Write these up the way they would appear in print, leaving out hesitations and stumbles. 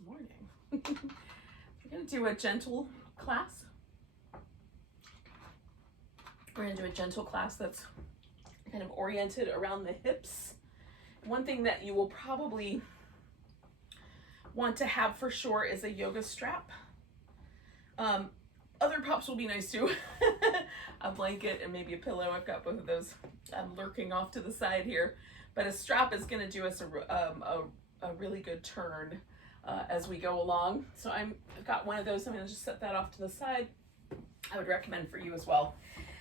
Good morning. We're going to do a gentle class. We're going to do a gentle class that's kind of oriented around the hips. One thing that you will probably want to have for sure is a yoga strap. Other props will be nice too. A blanket and maybe a pillow. I've got both of those lurking off to the side here. But a strap is going to do us a really good turn as we go along. So I've got one of those. I'm going to just set that off to the side. I would recommend for you as well.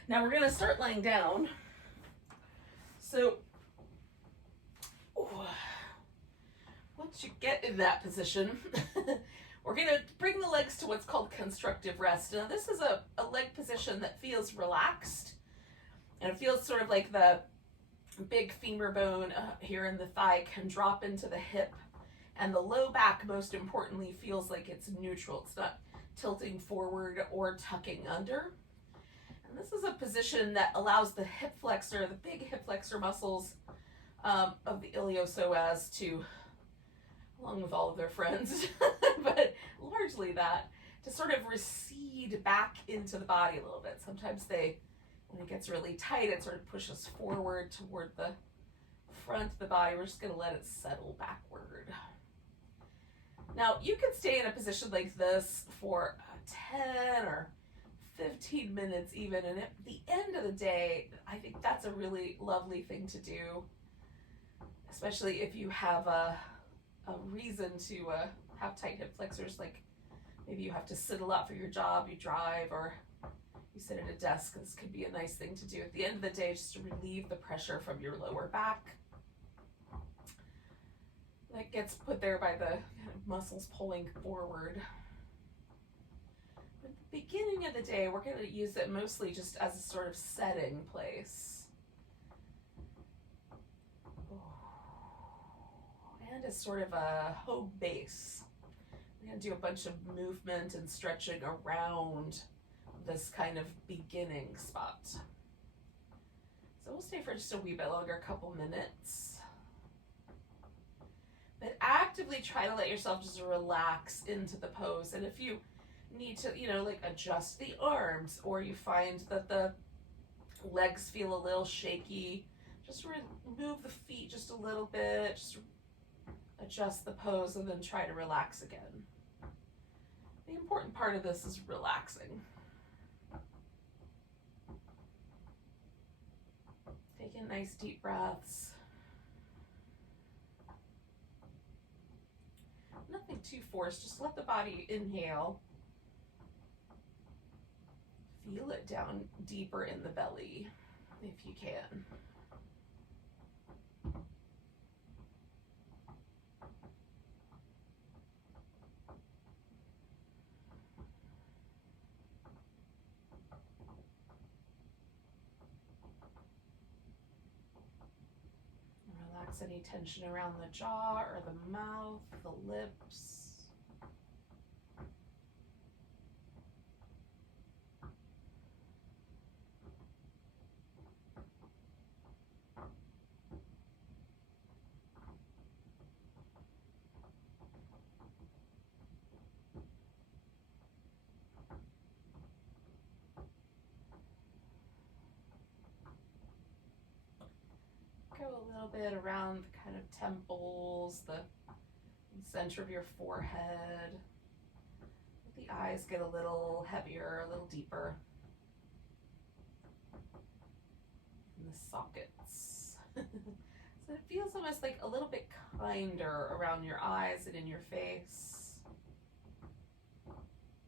Now we're going to start laying down. So once you get in that position, we're going to bring the legs to what's called constructive rest. Now this is a leg position that feels relaxed, and it feels sort of like the big femur bone here in the thigh can drop into the hip, and the low back, most importantly, feels like it's neutral. It's not tilting forward or tucking under. And this is a position that allows the hip flexor, the big hip flexor muscles of the iliopsoas to, along with all of their friends, but largely that, to sort of recede back into the body a little bit. Sometimes when it gets really tight, it sort of pushes forward toward the front of the body. We're just going to let it settle backward. Now, you can stay in a position like this for 10 or 15 minutes even, and at the end of the day, I think that's a really lovely thing to do, especially if you have a reason to have tight hip flexors, like maybe you have to sit a lot for your job, you drive, or you sit at a desk. This could be a nice thing to do at the end of the day, just to relieve the pressure from your lower back that gets put there by the kind of muscles pulling forward. At the beginning of the day, we're going to use it mostly just as a sort of setting place, and as sort of a home base. We're going to do a bunch of movement and stretching around this kind of beginning spot. So we'll stay for just a wee bit longer, a couple minutes. But actively try to let yourself just relax into the pose. And if you need to, like adjust the arms, or you find that the legs feel a little shaky, just move the feet just a little bit, just adjust the pose, and then try to relax again. The important part of this is relaxing. Take in nice deep breaths. Nothing too forced, just let the body inhale. Feel it down deeper in the belly if you can. Relax any tension around the jaw or the mouth, the lips. Go a little bit around the kind of temples, the center of your forehead. The eyes get a little heavier, a little deeper. And the sockets. So it feels almost like a little bit kinder around your eyes and in your face.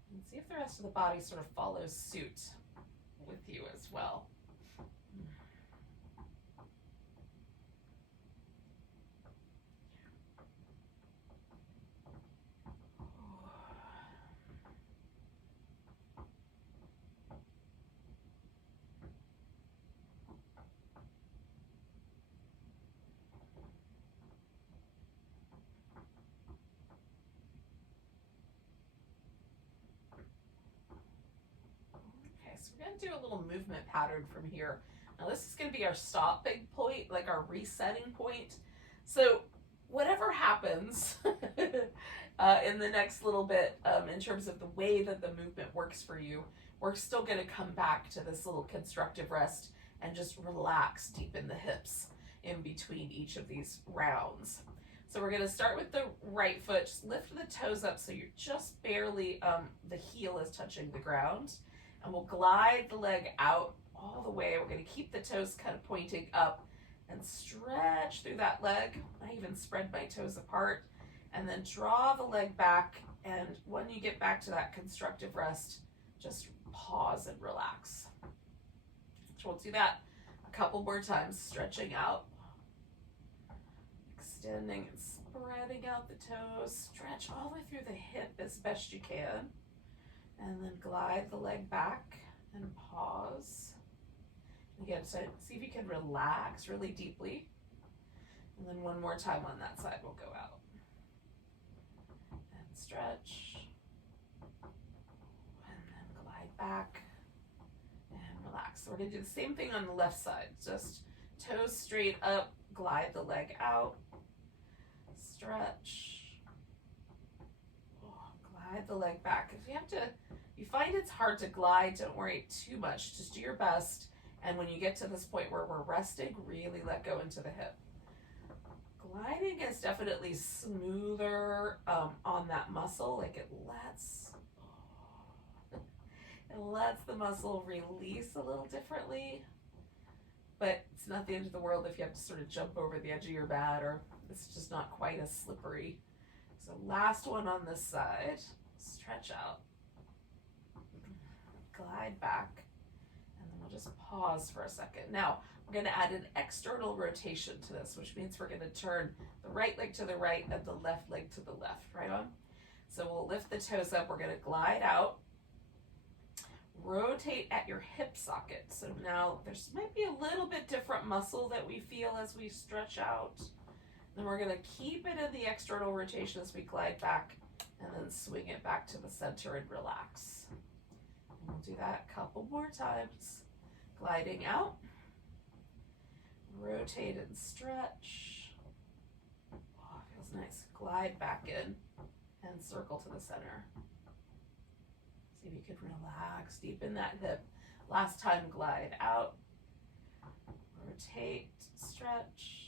And see if the rest of the body sort of follows suit with you as well. So we're going to do a little movement pattern from here. Now this is going to be our stopping point, like our resetting point. So whatever happens in the next little bit, in terms of the way that the movement works for you, we're still going to come back to this little constructive rest and just relax deep in the hips in between each of these rounds. So we're going to start with the right foot. Just lift the toes up so you're just barely, the heel is touching the ground. And we'll glide the leg out all the way. We're going to keep the toes kind of pointing up and stretch through that leg. I even spread my toes apart. And then draw the leg back. And when you get back to that constructive rest, just pause and relax. So we'll do that a couple more times, stretching out. Extending and spreading out the toes. Stretch all the way through the hip as best you can. And then glide the leg back and pause. Again, so see if you can relax really deeply. And then one more time on that side, we'll go out. And stretch. And then glide back and relax. So we're going to do the same thing on the left side. Just toes straight up, glide the leg out. Stretch. Glide the leg back. If you find it's hard to glide, don't worry too much. Just do your best. And when you get to this point where we're resting, really let go into the hip. Gliding is definitely smoother on that muscle. Like it lets the muscle release a little differently. But it's not the end of the world if you have to sort of jump over the edge of your mat, or it's just not quite as slippery. So last one on this side. Stretch out. Glide back. And then we'll just pause for a second. Now, we're going to add an external rotation to this, which means we're going to turn the right leg to the right and the left leg to the left. Right on? So we'll lift the toes up. We're going to glide out. Rotate at your hip socket. So now there's might be a little bit different muscle that we feel as we stretch out. Then we're going to keep it in the external rotation as we glide back, and then swing it back to the center and relax. And we'll do that a couple more times. Gliding out. Rotate and stretch. Oh, feels nice. Glide back in and circle to the center. See if you could relax deep in that hip. Last time, glide out. Rotate, stretch.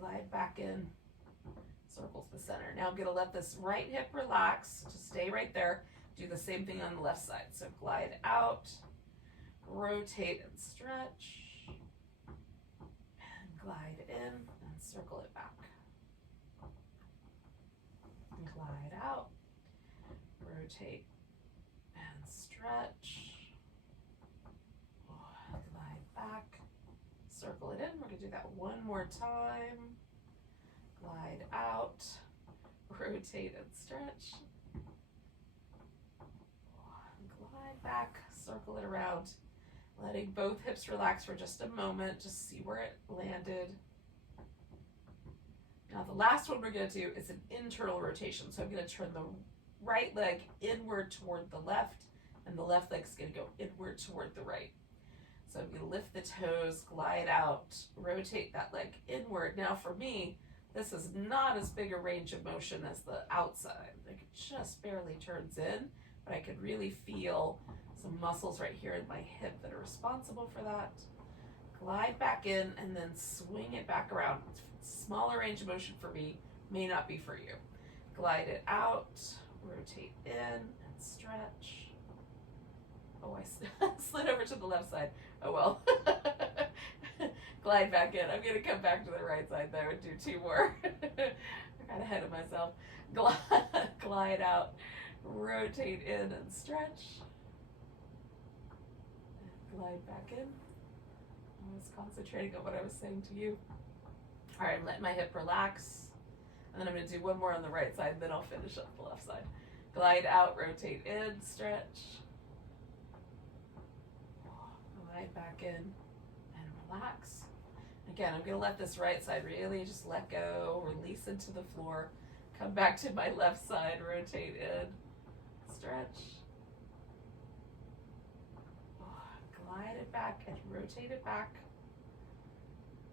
Glide back in, circle to the center. Now I'm going to let this right hip relax. Just stay right there. Do the same thing on the left side. So glide out, rotate and stretch, and glide in and circle it back. And glide out, rotate and stretch, glide back. Circle it in. We're going to do that one more time. Glide out, rotate and stretch. Glide back, circle it around. Letting both hips relax for just a moment. Just see where it landed. Now the last one we're going to do is an internal rotation. So I'm going to turn the right leg inward toward the left, and the left leg's going to go inward toward the right. So I'm going to lift the toes, glide out, rotate that leg inward. Now for me, this is not as big a range of motion as the outside. Like it just barely turns in, but I could really feel some muscles right here in my hip that are responsible for that. Glide back in and then swing it back around. Smaller range of motion for me, may not be for you. Glide it out, rotate in and stretch. Oh, I slid over to the left side. Oh well. Glide back in. I'm going to come back to the right side though and do two more. I got ahead of myself. Glide out, rotate in and stretch. And glide back in. I was concentrating on what I was saying to you. All right, I'm letting my hip relax. And then I'm going to do one more on the right side, then I'll finish up the left side. Glide out, rotate in, stretch. Glide back in and relax. Again, I'm going to let this right side really just let go, release into the floor. Come back to my left side, rotate in, stretch. Glide it back and rotate it back.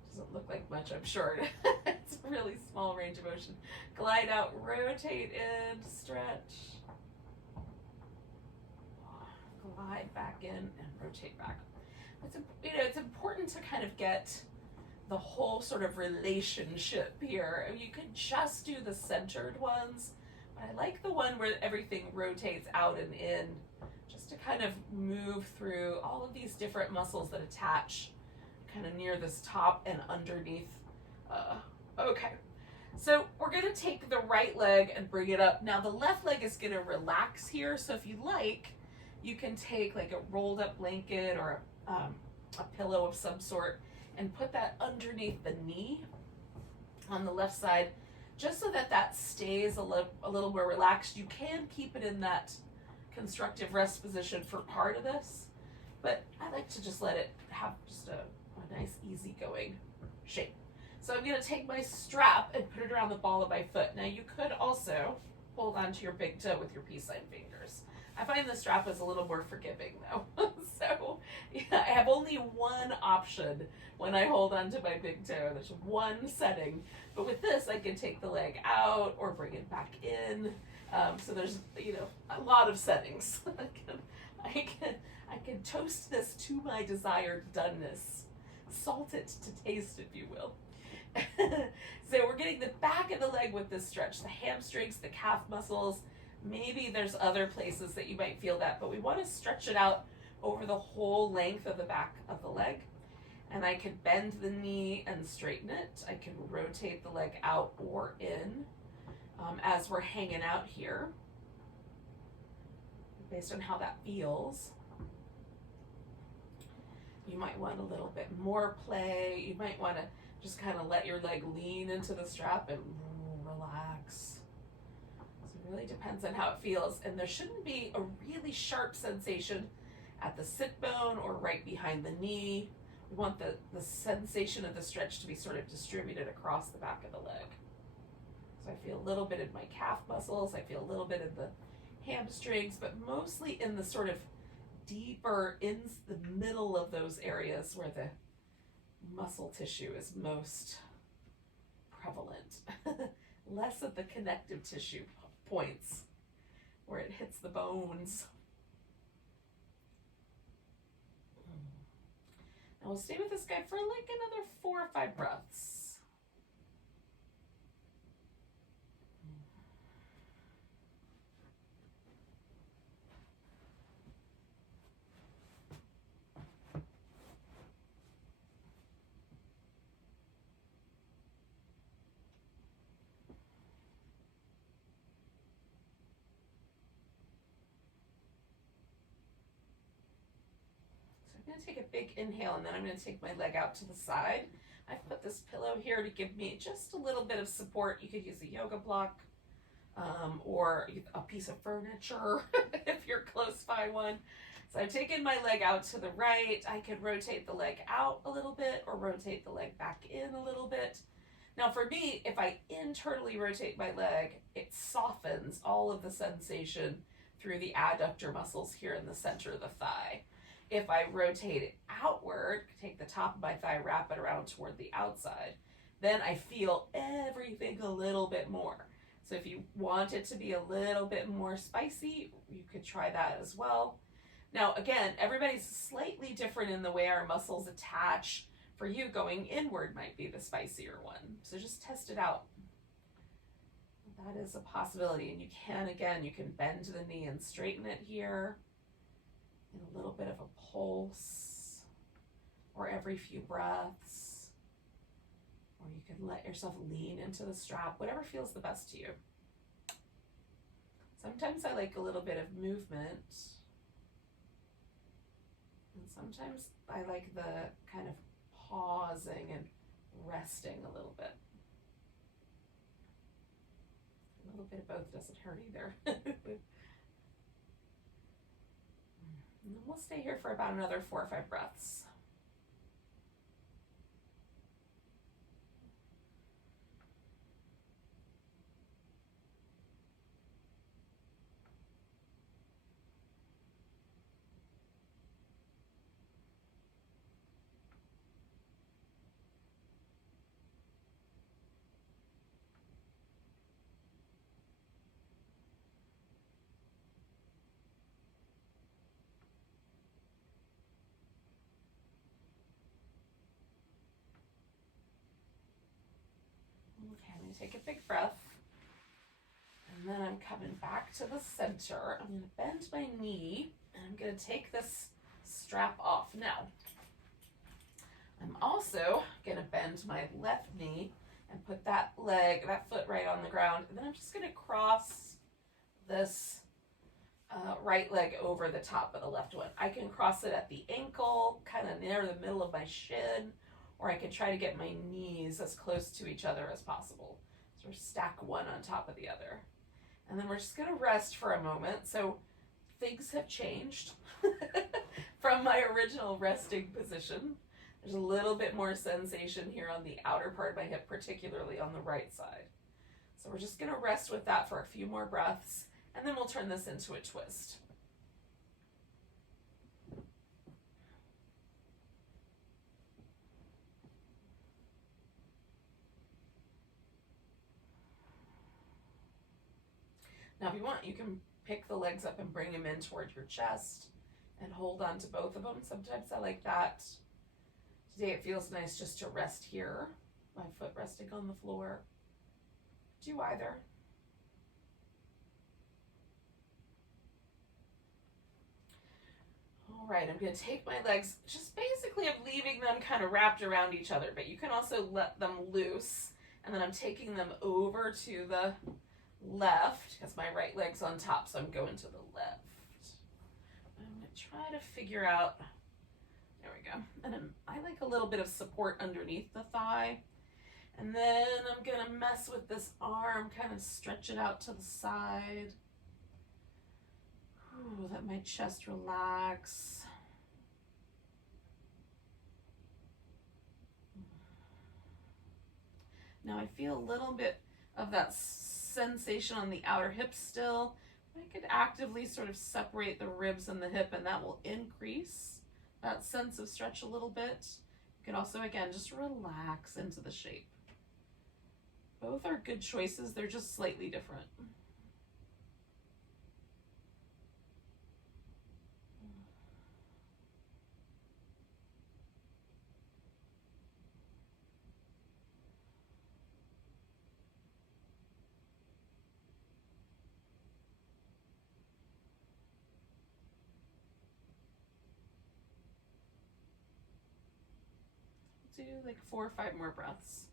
Just Doesn't look like much, I'm sure. It's a really small range of motion. Glide out, rotate in, stretch. Glide back in and rotate back. It's important to kind of get the whole sort of relationship here. You could just do the centered ones, but I like the one where everything rotates out and in, just to kind of move through all of these different muscles that attach kind of near this top and underneath. Okay, so we're gonna take the right leg and bring it up. Now the left leg is gonna relax here, so if you like, you can take like a rolled up blanket or a pillow of some sort and put that underneath the knee on the left side, just so that that stays a little more relaxed. You can keep it in that constructive rest position for part of this, but I like to just let it have just a nice easygoing shape. So I'm going to take my strap and put it around the ball of my foot. Now you could also hold onto your big toe with your peace sign fingers. I find the strap is a little more forgiving though. So yeah, I have only one option when I hold onto my big toe. There's one setting, but with this I can take the leg out or bring it back in. So there's a lot of settings. I can toast this to my desired doneness. Salt it to taste, if you will. So we're getting the back of the leg with this stretch, the hamstrings, the calf muscles. Maybe there's other places that you might feel that, but we want to stretch it out over the whole length of the back of the leg. And I can bend the knee and straighten it. I can rotate the leg out or in as we're hanging out here, based on how that feels. You might want a little bit more play. You might want to just kind of let your leg lean into the strap and relax. So it really depends on how it feels. And there shouldn't be a really sharp sensation at the sit bone or right behind the knee. We want the sensation of the stretch to be sort of distributed across the back of the leg. So I feel a little bit in my calf muscles. I feel a little bit in the hamstrings, but mostly in the sort of deeper in the middle of those areas where the muscle tissue is most prevalent. Less of the connective tissue points where it hits the bones. Now we'll stay with this guy for like another 4 or 5 breaths. I'm going to take a big inhale, and then I'm going to take my leg out to the side. I've put this pillow here to give me just a little bit of support. You could use a yoga block or a piece of furniture if you're close by one. So I've taken my leg out to the right. I could rotate the leg out a little bit or rotate the leg back in a little bit. Now for me, if I internally rotate my leg, it softens all of the sensation through the adductor muscles here in the center of the thigh. If I rotate it outward, take the top of my thigh, wrap it around toward the outside, then I feel everything a little bit more. So if you want it to be a little bit more spicy, you could try that as well. Now, again, everybody's slightly different in the way our muscles attach. For you, going inward might be the spicier one. So just test it out. That is a possibility. And you can bend the knee and straighten it here. And a little bit of a pulse, or every few breaths, or you can let yourself lean into the strap, whatever feels the best to you. Sometimes I like a little bit of movement, and sometimes I like the kind of pausing and resting a little bit. A little bit of both doesn't hurt either. And then we'll stay here for about another 4 or 5 breaths. me take a big breath. And then I'm coming back to the center. I'm going to bend my knee, and I'm going to take this strap off. Now, I'm also going to bend my left knee and put that foot right on the ground. And then I'm just going to cross this right leg over the top of the left one. I can cross it at the ankle, kind of near the middle of my shin, or I can try to get my knees as close to each other as possible. So stack one on top of the other. And then we're just going to rest for a moment. So things have changed from my original resting position. There's a little bit more sensation here on the outer part of my hip, particularly on the right side. So we're just going to rest with that for a few more breaths, and then we'll turn this into a twist. Now, if you want, you can pick the legs up and bring them in toward your chest and hold on to both of them. Sometimes I like that. Today it feels nice just to rest here, my foot resting on the floor. Do either. All right, I'm going to take my legs, just basically I'm leaving them kind of wrapped around each other, but you can also let them loose. And then I'm taking them over to the left, because my right leg's on top, so I'm going to the left. I'm going to try to figure out, there we go. And I like a little bit of support underneath the thigh. And then I'm going to mess with this arm, kind of stretch it out to the side. Ooh, let my chest relax. Now I feel a little bit of that sensation on the outer hip still. I could actively sort of separate the ribs and the hip, and that will increase that sense of stretch a little bit. You can also, again, just relax into the shape. Both are good choices, they're just slightly different. Do like 4 or 5 more breaths.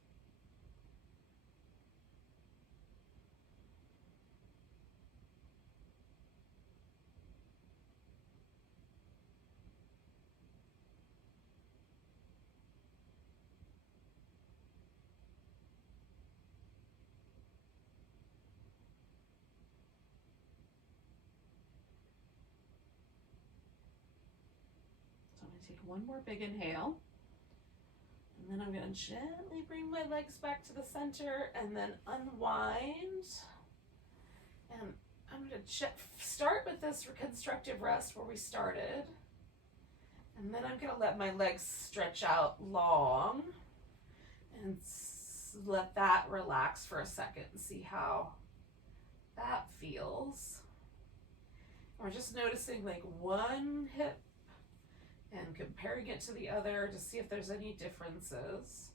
So I'm going to take one more big inhale. And then I'm going to gently bring my legs back to the center and then unwind. And I'm going to start with this constructive rest where we started. And then I'm going to let my legs stretch out long and let that relax for a second and see how that feels. We're just noticing like one hip and comparing it to the other to see if there's any differences.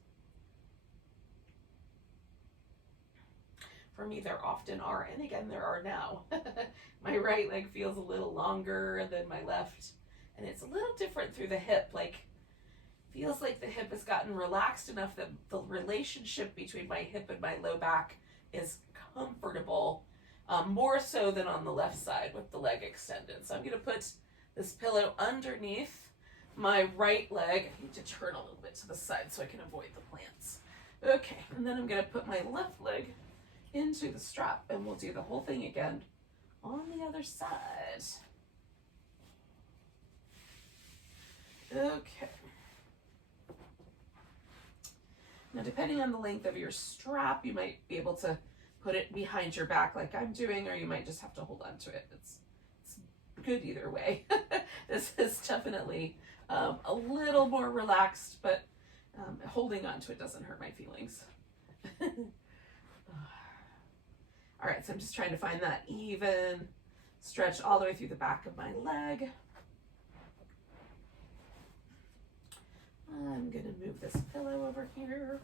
For me, there often are, and again, there are now. My right leg feels a little longer than my left, and it's a little different through the hip. Like, feels like the hip has gotten relaxed enough that the relationship between my hip and my low back is comfortable, more so than on the left side with the leg extended. So I'm going to put this pillow underneath my right leg. I need to turn a little bit to the side so I can avoid the plants. Okay, and then I'm going to put my left leg into the strap, and we'll do the whole thing again on the other side. Okay. Now, depending on the length of your strap, you might be able to put it behind your back like I'm doing, or you might just have to hold on to it. It's good either way. This is definitely a little more relaxed, but holding on to it doesn't hurt my feelings. All right, so I'm just trying to find that even stretch all the way through the back of my leg. I'm gonna move this pillow over here.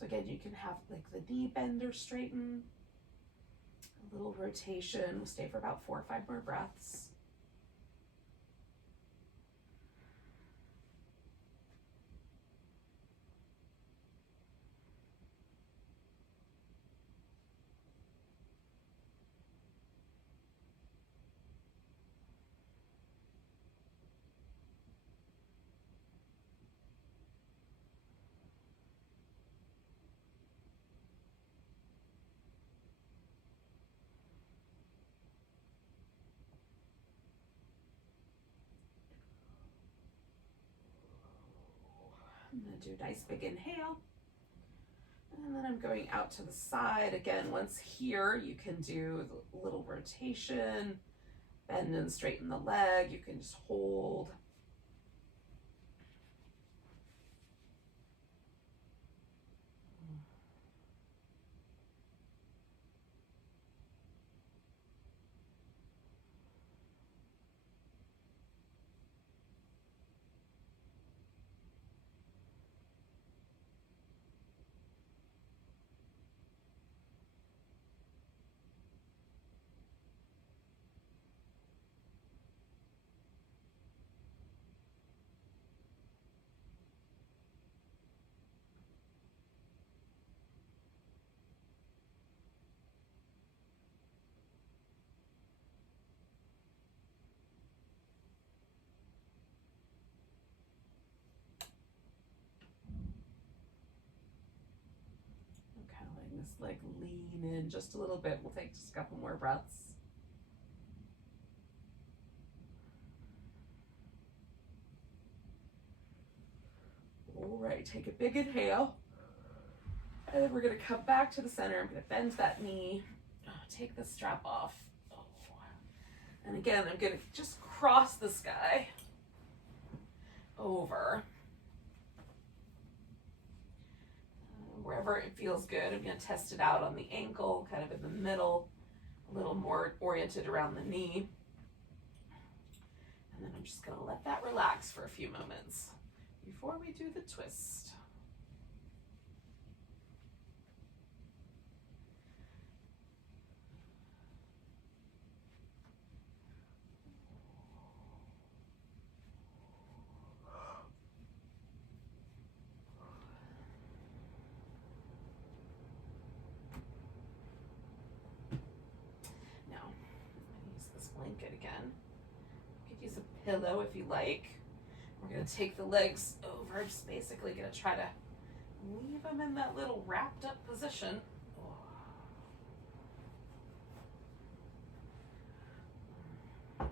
So again, you can have like the knee bend or straighten, a little rotation. We'll stay for about 4 or 5 more breaths. I'm going to do a nice big inhale. And then I'm going out to the side. Again, once here, you can do the little rotation, bend and straighten the leg. You can just hold. This leg lean in just a little bit. We'll take just a couple more breaths. All right, take a big inhale. And then we're going to come back to the center. I'm going to bend that knee. Take the strap off. And again, I'm going to just cross the sky over. Wherever it feels good. I'm going to test it out on the ankle, kind of in the middle, a little more oriented around the knee. And then I'm just going to let that relax for a few moments before we do the twist. Blanket again. You could use a pillow if you like. We're going to take the legs over, just basically going to try to leave them in that little wrapped up position. And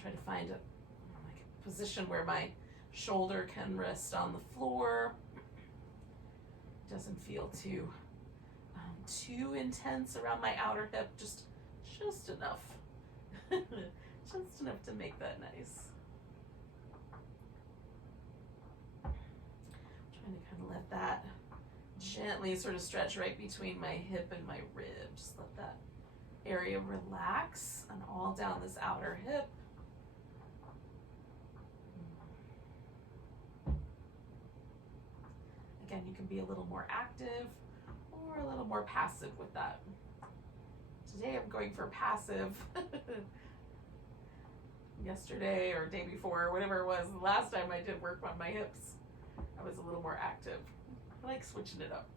try to find a position where my shoulder can rest on the floor. Doesn't feel too intense around my outer hip, just enough. Just enough to make that nice. Trying to kind of let that gently sort of stretch right between my hip and my rib. Just let that area relax and all down this outer hip. Again, you can be a little more active or a little more passive with that. Today I'm going for passive. Yesterday or day before, whatever it was, the last time I did work on my hips, I was a little more active. I like switching it up.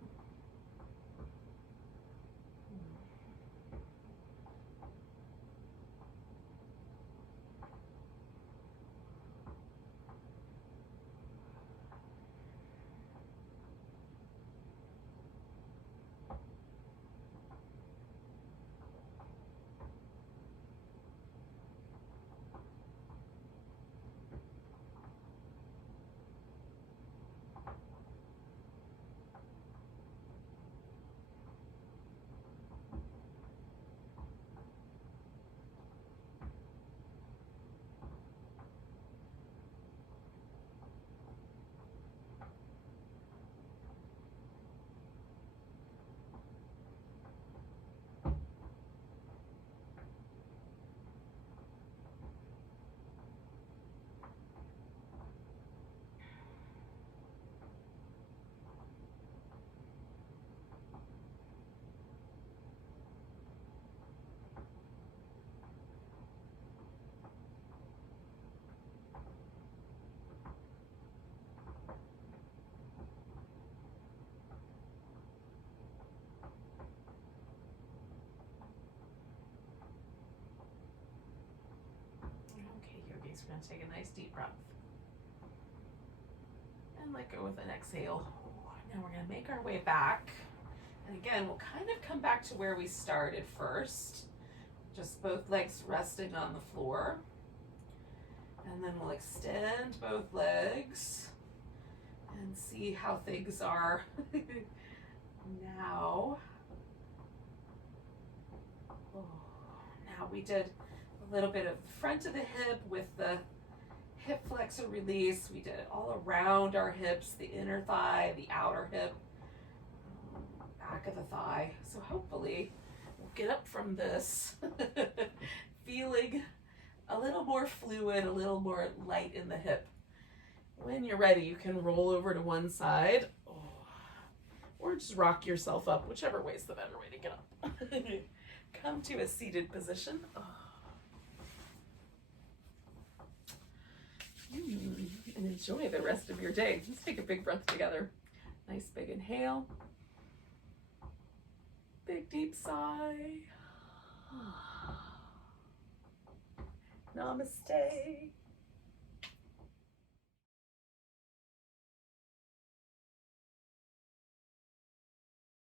And take a nice deep breath. And let go with an exhale. Now we're going to make our way back. And again, we'll kind of come back to where we started first. Just both legs resting on the floor. And then we'll extend both legs and see how things are now. Oh, now we did a little bit of the front of the hip with the hip flexor release. We did it all around our hips, the inner thigh, the outer hip, back of the thigh. So hopefully we'll get up from this feeling a little more fluid, a little more light in the hip. When you're ready, you can roll over to one side or just rock yourself up, whichever way is the better way to get up. Come to a seated position. And enjoy the rest of your day. Let's take a big breath together. Nice big inhale. Big deep sigh. Namaste.